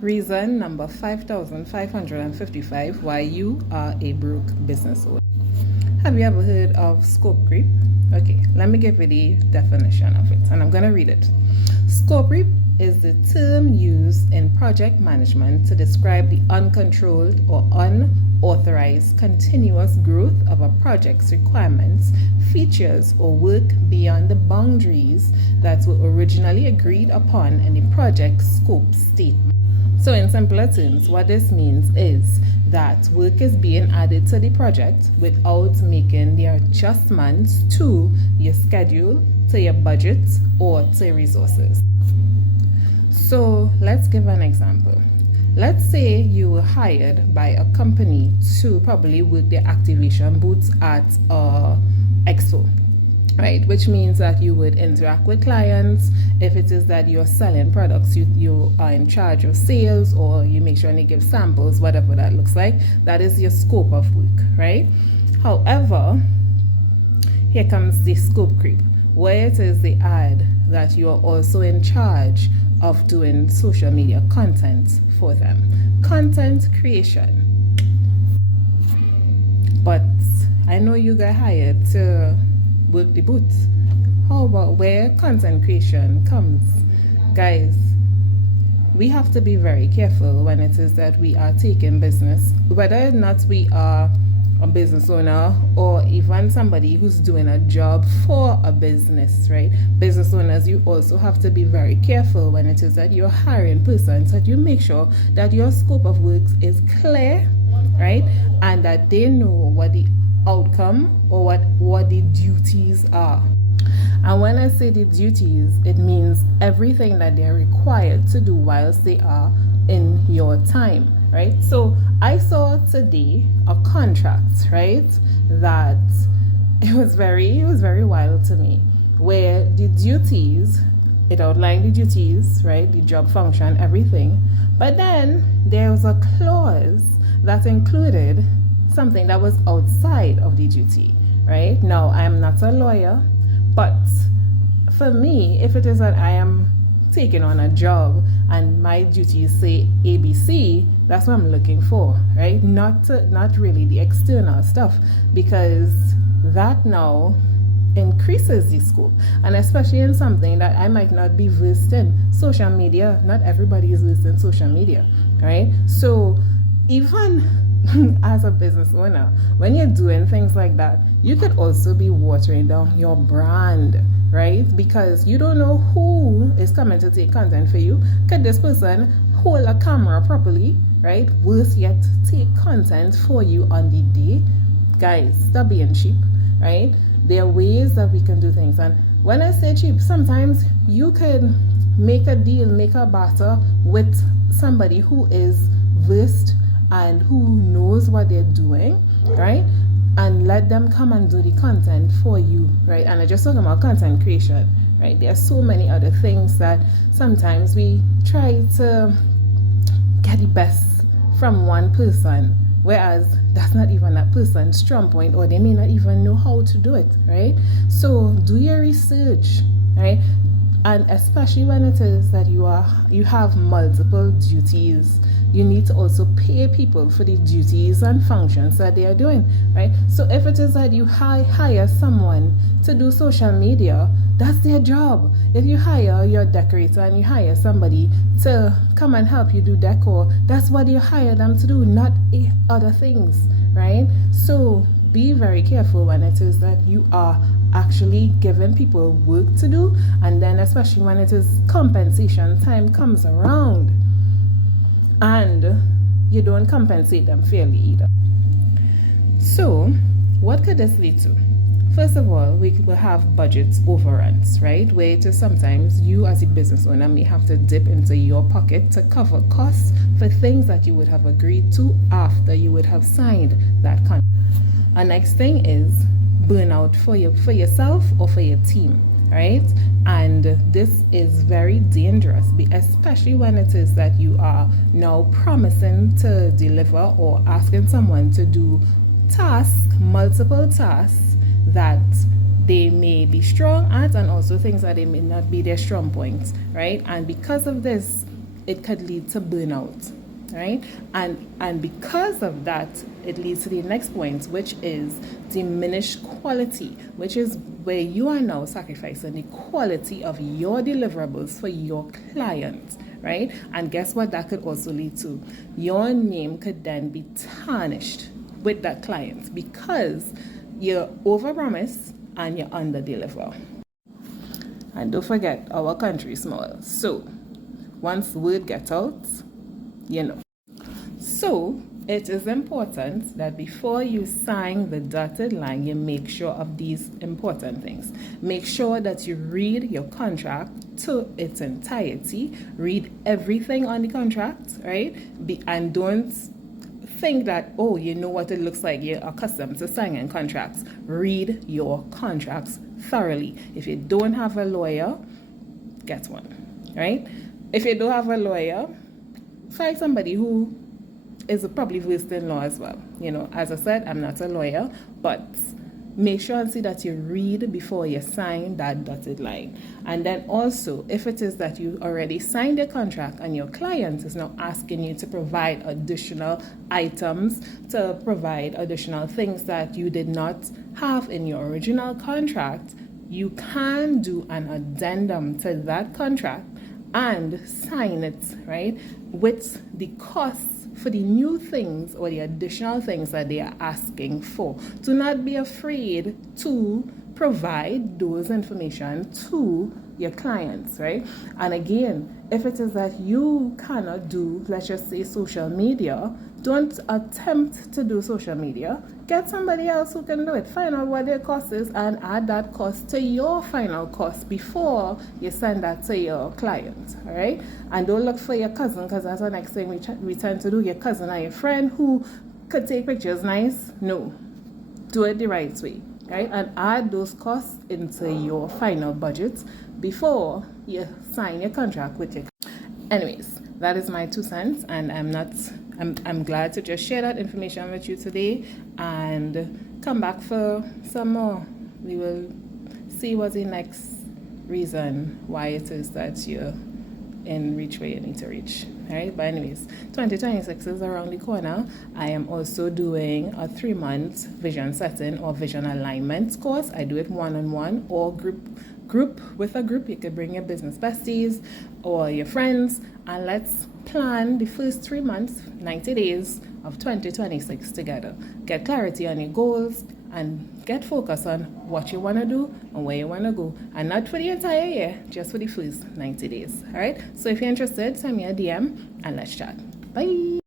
Reason number 5555 why you are a broke business owner. Have you ever heard of scope creep? Okay, let me give you the definition of it, and I'm going to read it. Scope creep is the term used in project management to describe the uncontrolled or unauthorized continuous growth of a project's requirements, features, or work beyond the boundaries that were originally agreed upon in the project scope statement. So in simpler terms, what this means is that work is being added to the project without making the adjustments to your schedule, to your budget, or to your resources. So let's give an example. Let's say you were hired by a company to probably work their activation booths at a expo, right? Which means that you would interact with clients. If it is that you're selling products, you are in charge of sales, or you make sure and you give samples, whatever that looks like. That is your scope of work, right? However, here comes the scope creep, where it is the ad that you are also in charge of doing social media content for them. Content creation. But I know you got hired to work the booth. How about where content creation comes? Guys, we have to be very careful when it is that we are taking business, whether or not we are a business owner or even somebody who's doing a job for a business, right? Business owners, you also have to be very careful when it is that you're hiring persons, that you make sure that your scope of work is clear, right? And that they know what the outcome or what the duties are. And when I say the duties, it means everything that they're required to do whilst they are in your time, right? So I saw today a contract, right, that it was very wild to me, where the duties, it outlined the duties, right, the job function, everything, but then there was a clause that included something that was outside of the duty, right? Now, I'm not a lawyer, but for me, if it is that I am taking on a job and my duties say ABC, that's what I'm looking for, right? Not really the external stuff, because that now increases the scope, and especially in something that I might not be versed in. Social media, not everybody is versed in social media, right? So even as a business owner, when you're doing things like that, you could also be watering down your brand, right? Because you don't know who is coming to take content for you. Could this person hold a camera properly, right? Worse yet, take content for you on the day. Guys, stop being cheap, right? There are ways that we can do things. And when I say cheap, sometimes you could make a deal, make a barter with somebody who is versed and who knows what they're doing, right? And let them come and do the content for you, right? And I just talking about content creation, right? There are so many other things that sometimes we try to get the best from one person, whereas that's not even that person's strong point, or they may not even know how to do it, right? So do your research, right? And especially when it is that you have multiple duties, you need to also pay people for the duties and functions that they are doing, right? So if it is that you hire someone to do social media, that's their job. If you hire your decorator and you hire somebody to come and help you do decor, that's what you hire them to do, not other things, right? So be very careful when it is that you are actually giving people work to do, and then especially when it is compensation time comes around and you don't compensate them fairly either. So what could this lead to? First of all, we will have budget overruns, right? Where it is sometimes you as a business owner may have to dip into your pocket to cover costs for things that you would have agreed to after you would have signed that contract. The next thing is burnout for yourself or for your team, right? And this is very dangerous, especially when it is that you are now promising to deliver or asking someone to do multiple tasks that they may be strong at, and also things that they may not be their strong points, right? And because of this, it could lead to burnout, right? And because of that, it leads to the next point, which is diminished quality, which is where you are now sacrificing the quality of your deliverables for your clients, right? And guess what that could also lead to? Your name could then be tarnished with that client because you overpromise and you underdeliver. And don't forget, our country is small, so once word gets out, you know. So it is important that before you sign the dotted line, you make sure of these important things. Make sure that you read your contract to its entirety. Read everything on the contract, right? And don't think that, oh, you know what it looks like, you're accustomed to signing contracts. Read your contracts thoroughly. If you don't have a lawyer, get one, right? If you don't have a lawyer, find somebody who is probably versed in law as well. You know, as I said, I'm not a lawyer, but make sure and see that you read before you sign that dotted line. And then also, if it is that you already signed a contract and your client is now asking you to provide additional items, to provide additional things that you did not have in your original contract, you can do an addendum to that contract and sign it, right, with the costs for the new things or the additional things that they are asking for. Do not be afraid to provide those information to your clients, right? And again, if it is that you cannot do, let's just say, social media, don't attempt to do social media. Get somebody else who can do it. Find out what their cost is and add that cost to your final cost before you send that to your client, all right? And don't look for your cousin, because that's the next thing we tend to do, your cousin or your friend who could take pictures nice. No, do it the right way, right? And add those costs into your final budget before you sign your contract with your. Anyways, that is my 2 cents, and I'm glad to just share that information with you today and come back for some more. We will see what's the next reason why it is that you're in reach where you need to reach. Right? But anyways, 2026 is around the corner. I am also doing a 3-month vision setting or vision alignment course. I do it one-on-one or group with a group. You could bring your business besties or your friends, and let's plan the first 3 months, 90 days of 2026 together. Get clarity on your goals and get focused on what you want to do and where you want to go, and not for the entire year, just for the first 90 days. All right, so if you're interested, send me a DM and let's chat. Bye.